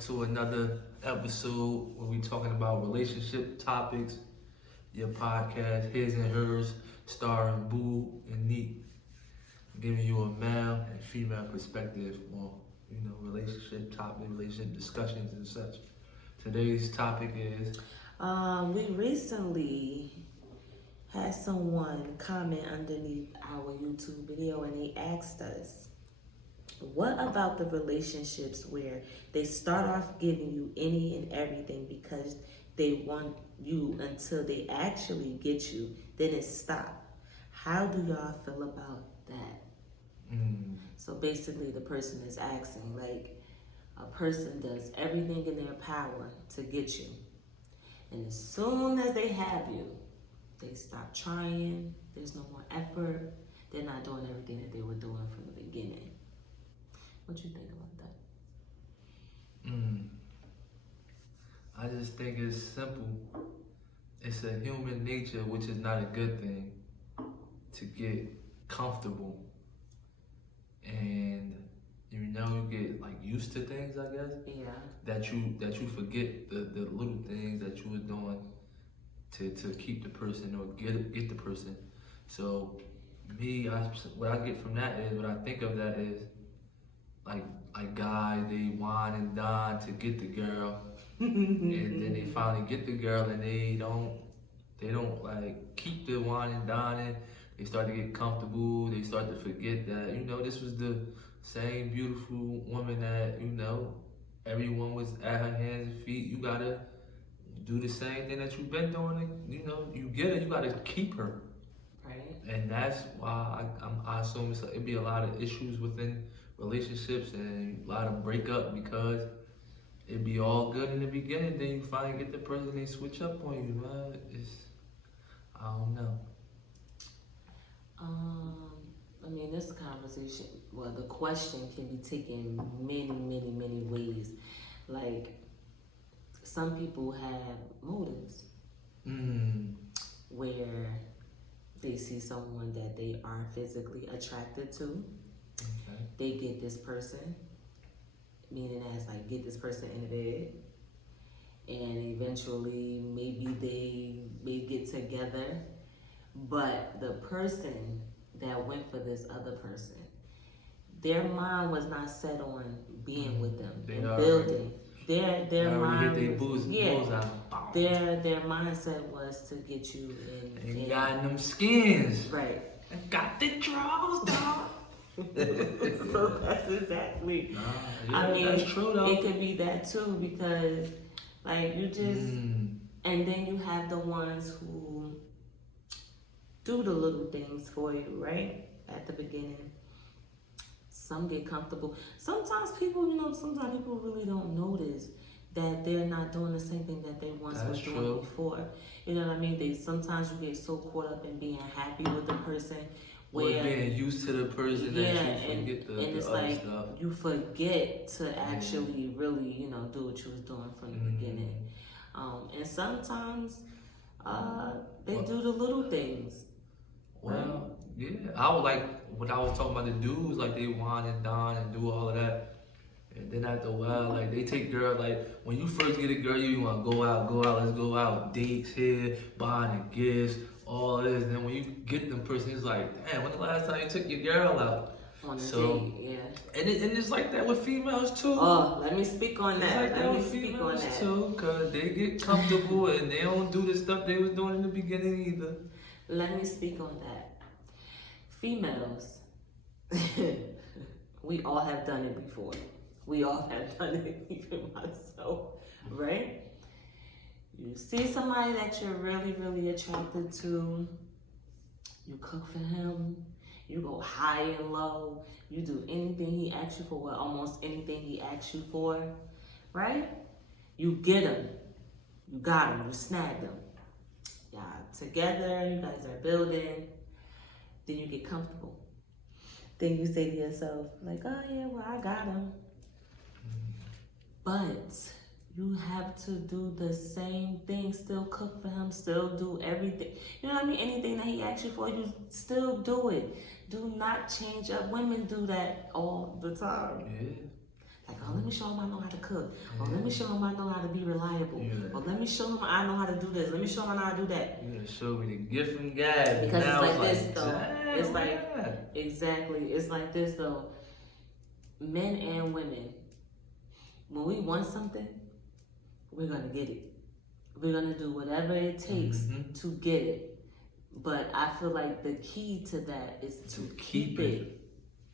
to another episode where we talking about relationship topics. Your podcast, His and Hers, starring Boo and Neat, giving you a male and female perspective on relationship topic, relationship discussions and such. Today's topic is We recently had someone comment underneath our YouTube video and they asked us, what about the relationships where they start off giving you any and everything because they want you until they actually get you, then it stops? How do y'all feel about that? So basically the person is asking, like, a person does everything in their power to get you. And as soon as they have you, they stop trying, there's no more effort, they're not doing everything that they were doing from the beginning. What you think about that? I just think it's simple. It's a human nature, which is not a good thing, to get comfortable. And you get like used to things, I guess. Yeah. That you forget the little things that you were doing to keep the person or get the person. So what I get from that is, what I think of that is like guys, they whine and dine to get the girl, and then they finally get the girl and they don't like keep the wine and dining. They start to get comfortable. They start to forget that this was the same beautiful woman that everyone was at her hands and feet. You gotta do the same thing that you've been doing. You get her. You gotta keep her. Right. And that's why I assume it'd be a lot of issues within relationships and a lot of breakup, because it'd be all good in the beginning. Then you finally get the person, they switch up on you, man. I don't know. This conversation, the question can be taken many, many, many ways. Like, some people have motives where they see someone that they are physically attracted to. Okay. They get this person, meaning as like get this person in the bed, and eventually maybe they get together, but the person that went for this other person, their mind was not set on being with them and building. Their mind, their mindset was to get you in. And got them skins. Right. And got the draws, dog. So that's exactly. That's true though. It could be that too, because like you just, and then you have the ones who do the little things for you, right? At the beginning. Some get comfortable. Sometimes people really don't notice that they're not doing the same thing that they once were doing before. You know what I mean? Sometimes you get so caught up in being happy with the person, where being used to the person that you forget the it's other like stuff. You forget to actually really, do what you was doing from the beginning. And sometimes they do the little things. Well, yeah. I would like what I was talking about, the dudes, like they whine and dine and do all of that. And then after a while, like they take girl, like when you first get a girl, you want to go out, let's go out, dates here, buying the gifts, all this. And then when you get them person, it's like, damn, when the last time you took your girl out? On a date, yeah. And it's like that with females too. Oh, let me speak on that. It's like that with females too, because they get comfortable and they don't do the stuff they was doing in the beginning either. Let me speak on that. Females, we all have done it before. We all have done it, even myself, right? You see somebody that you're really, really attracted to, you cook for him, you go high and low, you do anything he asks you for, almost anything he asks you for, right? You get him, you got him, you snagged him. Y'all together, you guys are building, then you get comfortable. Then you say to yourself, like, oh yeah, well, I got him. But you have to do the same thing, still cook for him, still do everything. You know what I mean? Anything that he asks you for, you still do it. Do not change up. Women do that all the time. Yeah. Like, oh, let me show him I know how to cook. Or let me show him I know how to be reliable. Yeah. Or let me show him I know how to do this. Let me show him I know how to do that. You gotta show me the gift from God. Because now it's like this, though. damn, It's like, yeah. exactly. It's like this, though. Men and women, when we want something, we're going to get it. We're going to do whatever it takes to get it. But I feel like the key to that is to keep it.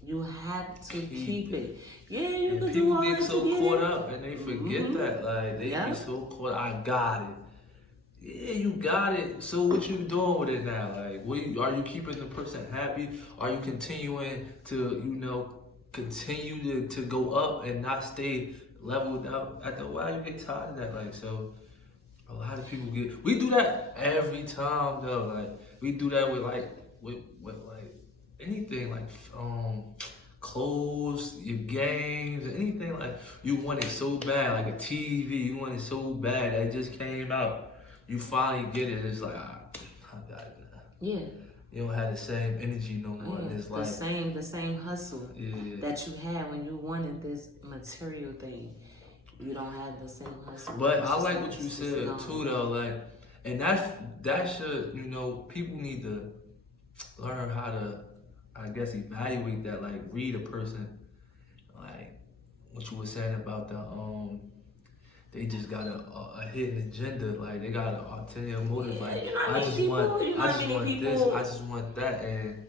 You have to keep it. Yeah, you And can do people all get that so to get caught it. up and they forget that. Like, they Yeah. be so caught I got it. Yeah, you got it. So what you doing with it now? Like, are you keeping the person happy? Are you continuing to, continue to go up and not stay leveled out? After a while, you get tired of that. Like, so a lot of people we do that every time though. Like, we do that with like anything, like clothes, your games, anything. Like, you want it so bad, like a TV, you want it so bad that it just came out. You finally get it. It's like, I got it now. Yeah. You don't have the same energy no more. Yeah, It's like the same hustle that you had when you wanted this material thing. You don't have the same hustle. But It's I just like what you said too, though. Like, and that should, people need to learn how to, I guess, evaluate that. Like, read a person. Like what you were saying about they just got a hidden agenda. Like, they got an ulterior motive. Yeah, like, you know I just people, want you know this, I just want that, and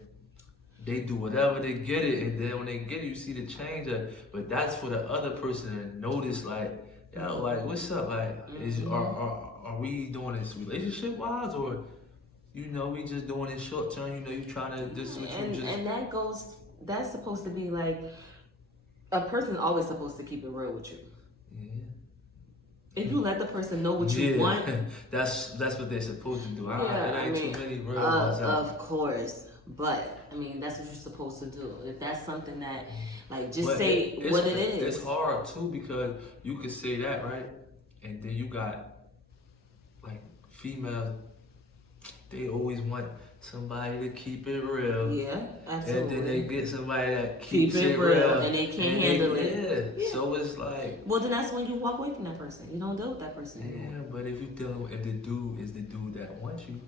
they do whatever they get it, and then when they get it, you see the change. But that's for the other person to notice. Like, yo, like, what's up? Like, are we doing this relationship wise, or we just doing it short term? You trying to this what you just. And that's supposed to be like, a person always supposed to keep it real with you. Yeah. If you let the person know what you want, that's what they're supposed to do. Yeah, It ain't too many real ones. Of course, but I mean that's what you're supposed to do. If that's something that, like, just say what it is. It's hard too, because you could say that, right, and then you got like females. They always want somebody to keep it real. Yeah, absolutely. And then they get somebody that keeps it real, and they can't handle it. Yeah. So it's like. Well, then that's when you walk away from that person. You don't deal with that person anymore. Yeah, but if the dude is the dude that wants you.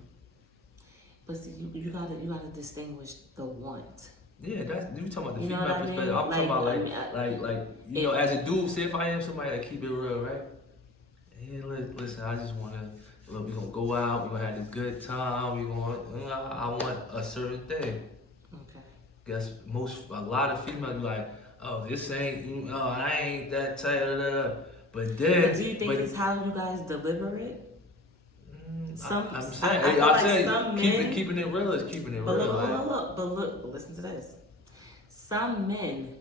But see, you gotta distinguish the want. Yeah, that's you talking about the You know female what I mean? perspective. I'm talking about like as a dude, say if I am somebody that keep it real, right? Hey, listen, I just wanna. Look, we're gonna go out, we're gonna have a good time, I want a certain thing. Okay. Guess a lot of females be like, oh, this ain't, I ain't that type of. But then. Do you think it's how you guys deliver it? I'm saying, some men, keeping it real is keeping it real. But look, listen to this. Some men,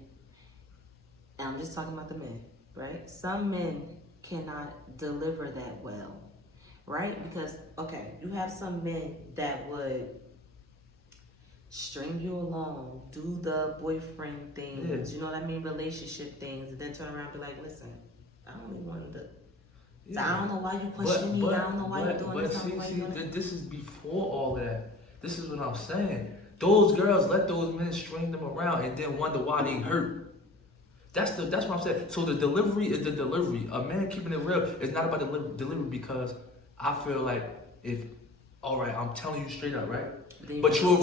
and I'm just talking about the men, right? Some men cannot deliver that well. Right? Because, okay, you have some men that would string you along, do the boyfriend things, you know what I mean, relationship things, and then turn around and be like, listen, I only wanted to. So I don't know why you question me. I don't know why you're doing this. But this is before all that. This is what I'm saying. Those girls let those men string them around and then wonder why they hurt. That's what I'm saying. So the delivery is the delivery. A man keeping it real is not about delivery, because I feel like alright, I'm telling you straight up, right? But you'll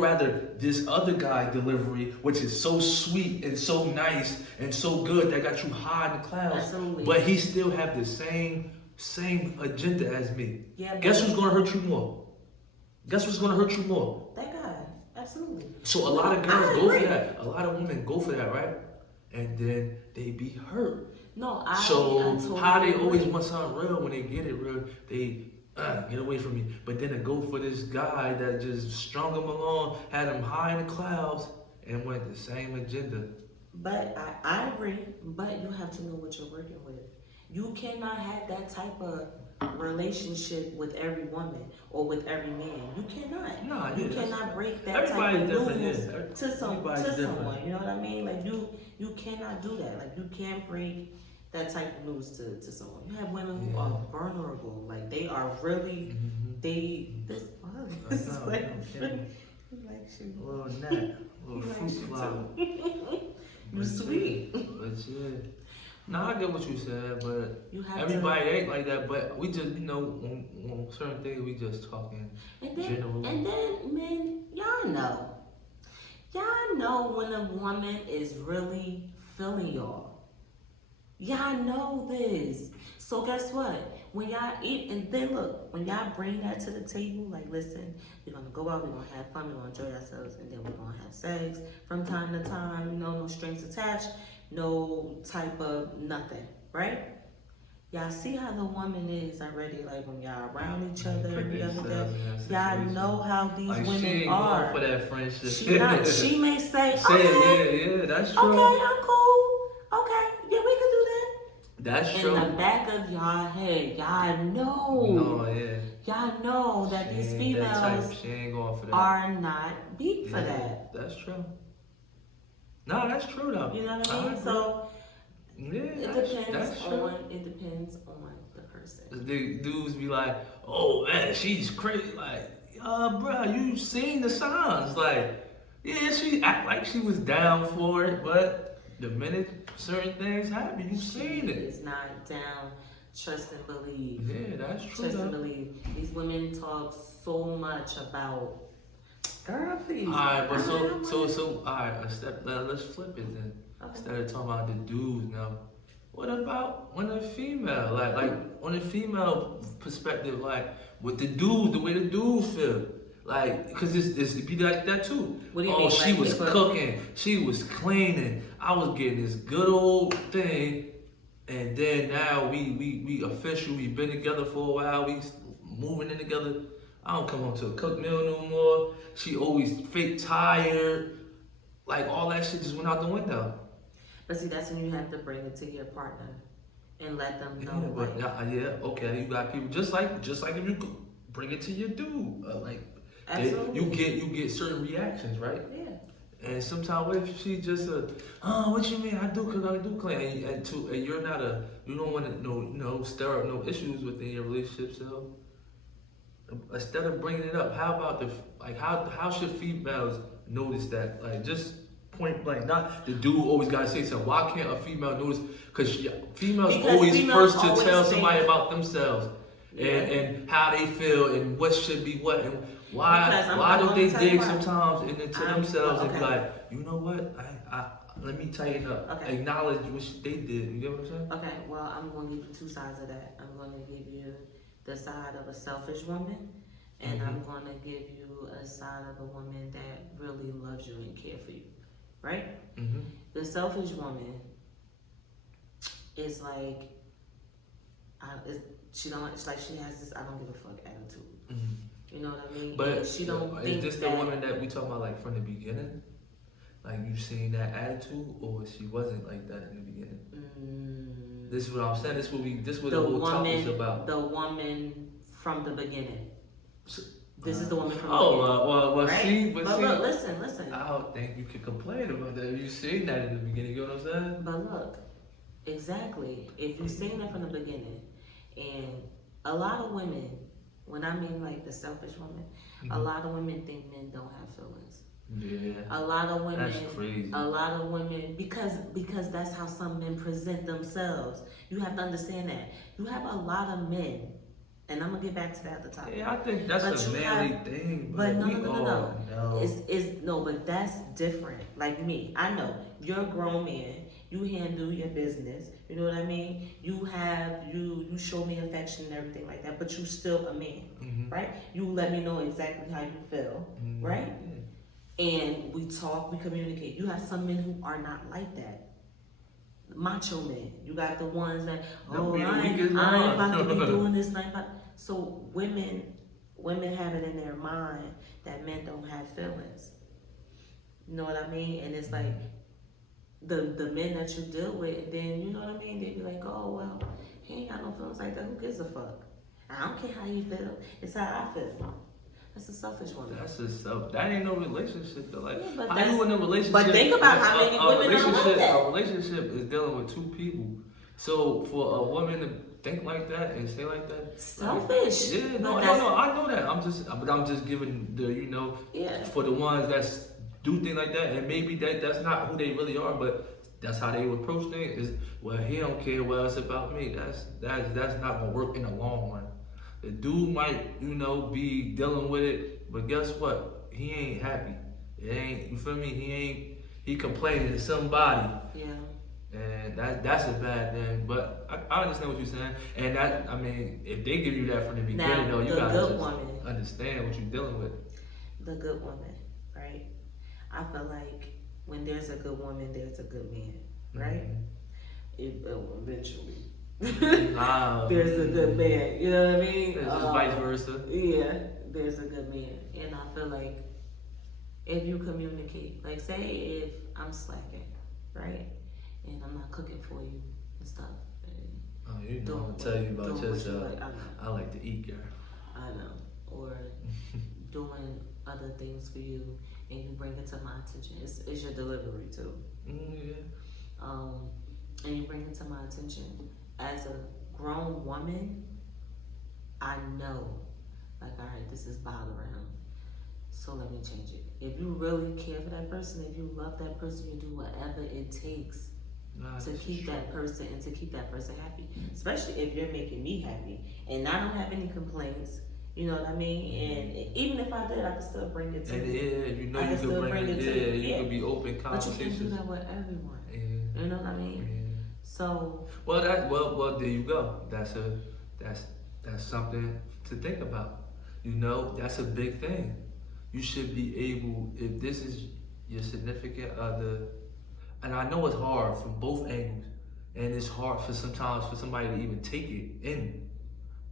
rather this other guy delivery, which is so sweet and so nice and so good that got you high in the clouds. Absolutely. But he still have the same agenda as me. Yeah. Guess who's gonna hurt you more? Guess what's gonna hurt you more? That guy. Absolutely. So a lot of girls go for that. A lot of women go for that, right? And then they be hurt. No, how they always want something real when they get it real, they get away from me. But then to go for this guy that just strung them along, had them high in the clouds, and went the same agenda. But I agree, but you have to know what you're working with. You cannot have that type of relationship with every woman or with every man. You cannot. No, you cannot break that type of rules to someone. You know what I mean? Like you cannot do that. Like you can't break that type of news to someone. You have women who are vulnerable. Like they are really this bug. Like little gnat, little fruit flower. You sweet. But yeah. Nah, I get what you said, but You have everybody ain't like that. But we just, on certain things, we just talking general. And then, men, y'all know. Y'all know when a woman is really feeling y'all. Y'all know this. So guess what? When y'all eat, and then look, when y'all bring that to the table, like, listen, we're gonna go out, we're gonna have fun, we're gonna enjoy ourselves, and then we're gonna have sex from time to time, no strings attached, no type of nothing, right? Y'all see how the woman is already, like when y'all around each other every other day. Y'all know how these like, women she ain't are. Going for that friendship. She may say, okay, yeah, that's true. okay, I'm cool. Okay, yeah, we can do that. That's In true. the back of y'all head, y'all know. No, yeah. Y'all know that these females she ain't going for that. are not beat for that. That's true. No, that's true though. You know what I mean? So yeah, it depends on the person. The dudes be like, oh man, she's crazy. Like, bro, you seen the signs. Like, yeah, she act like she was down for it, but the minute certain things happen, you seen it. It's not down. Trust and believe. Yeah, that's true. Trust and believe. These women talk so much about. Girl, please. Alright, but so, alright, let's flip it then. Okay. Instead of talking about the dudes now, what about when a female, like on a female perspective, like with the dudes, the way the dudes feel, like, cause it's be like that too. What do you mean? She was cooking, she was cleaning, I was getting this good old thing, and then now we official, we been together for a while, we moving in together. I don't come home to a cooked meal no more. She always fake tired. Like, all that shit just went out the window. But see, that's when you have to bring it to your partner and let them know. Yeah, but okay, you got people just like if you could bring it to your dude, you get certain reactions, right? Yeah. And sometimes what if she just what you mean? I do cook, I do clean, and you're not you don't want to stir up no issues within your relationship, so. Instead of bringing it up, how about how should females notice that? Like, just point blank, not the dude always gotta say something. Why can't a female notice? Because females always first to tell somebody about themselves and how they feel and what should be what and why don't they dig sometimes into themselves and be like, you know what, I let me tighten up. Okay. Acknowledge what they did. You get what I'm saying? Okay. Well, I'm gonna give you two sides of that. I'm gonna give you the side of a selfish woman, and I'm going to give you a side of a woman that really loves you and care for you, right? Mm-hmm. The selfish woman is like, she has this I don't give a fuck attitude. Mm-hmm. You know what I mean? But she don't think is this the woman that we talking about, like, from the beginning? Like, you seen that attitude, or she wasn't like that in the beginning? This is what I'm saying. This is what the whole topic is about. The woman from the beginning. This is the woman from the beginning. Well, right? But look, listen. I don't think you can complain about that if you seen that in the beginning. You know what I'm saying? But look, exactly. If you seen that from the beginning, and a lot of women, when I mean like the selfish woman, a lot of women think men don't have feelings. Yeah. A lot of women. That's crazy. A lot of women, because that's how some men present themselves. You have to understand that. You have a lot of men, and I'm gonna get back to that at the top. Yeah, I think that's a manly thing. But no. But that's different. Like me, I know you're a grown man. You handle your business. You know what I mean? You show me affection and everything like that. But you still a man, right? You let me know exactly how you feel, right? And we talk, we communicate. You have some men who are not like that. Macho men. You got the ones that, I ain't about to be doing this. So women have it in their mind that men don't have feelings. You know what I mean? And it's like the men that you deal with, and then, you know what I mean? They be like, oh, well, he ain't got no feelings like that. Who gives a fuck? I don't care how you feel. It's how I feel. That's a selfish one. That ain't no relationship though. Like, yeah, how you in a relationship? But think about how many women are like that. A relationship is dealing with two people. So for a woman to think like that and say like that, selfish. Like, no, I know that. I'm just giving the for the ones that do things like that, and maybe that's not who they really are, but that's how they approach things. Is well, he don't care. Well, it's about me. That's not gonna work in the long run. The dude might, be dealing with it, but guess what? He ain't happy. It ain't. You feel me? He complaining to somebody. Yeah. And that's a bad thing, but I understand what you're saying. And if they give you that from the beginning, though, you gotta just understand what you're dealing with. The good woman, right? I feel like when there's a good woman, there's a good man, right? Eventually, there's a good man. You know what I mean? It's just vice versa. Yeah, there's a good man, and I feel like if you communicate, like say if I'm slacking, right? And I'm not cooking for you and stuff. Oh, I'm gonna tell you about yourself. I like to eat, girl. I know. Or doing other things for you and you bring it to my attention. It's your delivery too. Yeah. And you bring it to my attention. As a grown woman, I know, like, all right, this is bothering him. So let me change it. If you really care for that person, if you love that person, you do whatever it takes to keep that person and to keep that person happy. Especially if you're making me happy. And I don't have any complaints. You know what I mean? And even if I did, I could still bring it to you. Yeah, you could bring it to you. You could be open conversations. But you can't do that with everyone. Yeah. You know what I mean? Yeah. So. Well, there you go. That's something to think about. That's a big thing. You should be able, if this is your significant other, and I know it's hard from both angles, and it's hard sometimes for somebody to even take it in,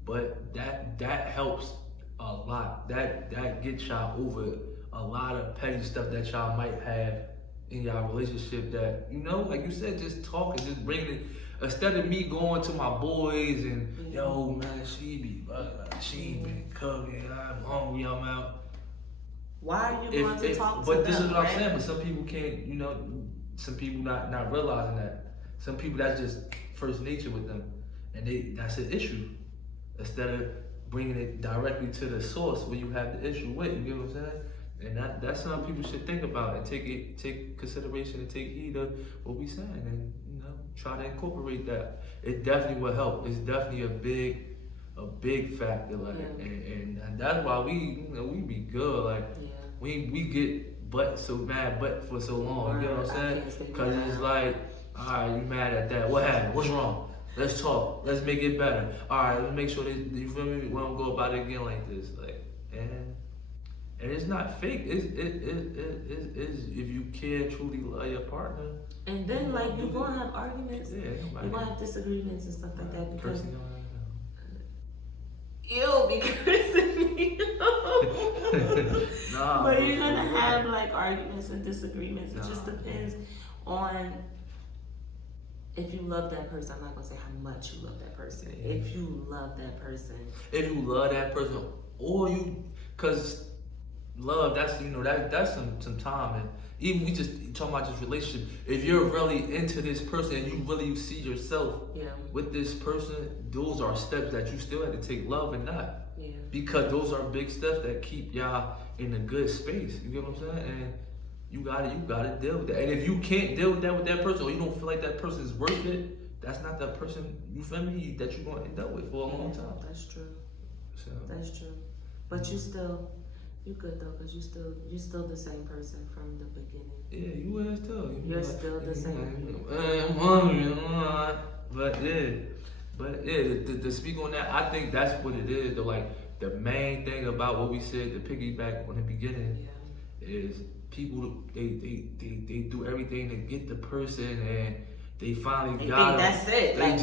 but that helps a lot. That gets y'all over a lot of petty stuff that y'all might have in y'all relationship. That like you said, just talking, just bringing it. Instead of me going to my boys and yo man, she ain't been cooking. I'm hungry. I'm out. Why are you going to talk to them? But this is what I'm saying. But some people can't. Some people not realizing that. Some people that's just first nature with them, and that's an issue. Instead of bringing it directly to the source where you have the issue with, you get what I'm saying? And that's something people should think about and take consideration and take heed of what we saying, and try to incorporate that. It definitely will help. It's definitely a big factor, like, and that's why we be good, like, we get but for so long, you know what I'm saying? Because it's like, all right, you mad at that? What happened? What's wrong? Let's talk. Let's make it better. All right, let's make sure that you feel me. We don't go about it again like this, like, and it's not fake. It's if you care, truly love your partner. And then you're gonna have arguments. Yeah, you're gonna have disagreements and stuff like that because. You'll be cursing me. But you're gonna have arguments and disagreements. It just depends on if you love that person. I'm not gonna say how much you love that person. Yeah. If you love that person. If you love that person, or cause love, that's that's some time, and even we just talking about this relationship. If you're really into this person and you really see yourself with this person, those are steps that you still have to take, love and not. Yeah. Because those are big steps that keep y'all in a good space. You get what I'm saying? And you gotta deal with that. And if you can't deal with that person, or you don't feel like that person is worth it, that's not the person, you feel me, that you're gonna end up with for a long time. That's true. So. That's true. But you good though, cause you're still the same person from the beginning. Yeah, you is too. You're still the same. I'm hungry, but to speak on that, I think that's what it is. Though, like the main thing about what we said, to piggyback on the beginning, is people they do everything to get the person, and they finally got it. That's it. I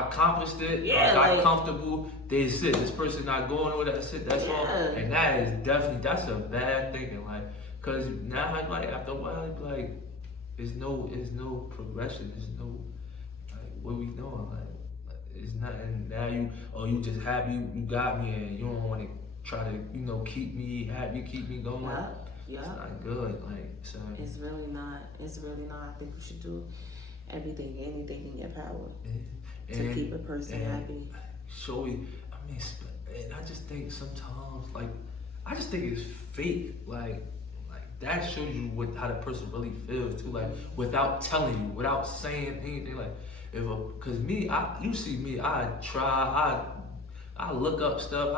accomplished it. I got comfortable. They said this person not going over. That's it. That's all. And that is definitely, that's a bad thinking. Cause now after a while, there's no progression. There's no what we doing. It's not. And now you just happy you got me, and you don't want to try to keep me happy, keep me going. Yeah. It's not good. So. It's really not. I think you should do anything in your power to keep a person happy. And I just think sometimes, I just think it's fake. that shows you how the person really feels too. Like without telling you, without saying anything. Like cause me, you see me, I look up stuff.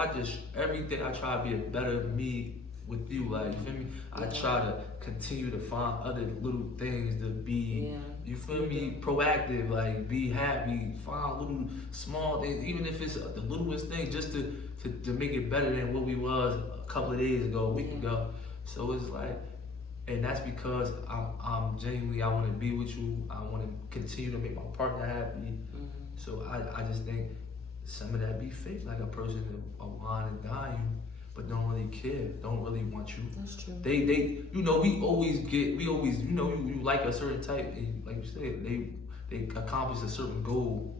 Everything. I try to be a better me with you. Like you feel me? I try to continue to find other little things to be. Yeah. You feel me? Proactive. Like be happy. Find little small things, even if it's the littlest thing, just to make it better than what we was a couple of days ago, a week ago. So it's like, and that's because I'm genuinely, I want to be with you. I want to continue to make my partner happy. So I just think some of that be fake, like a person that wine and dine you, but don't really care, don't really want you. That's true. They, we always, you like a certain type, and like you said, they accomplish a certain goal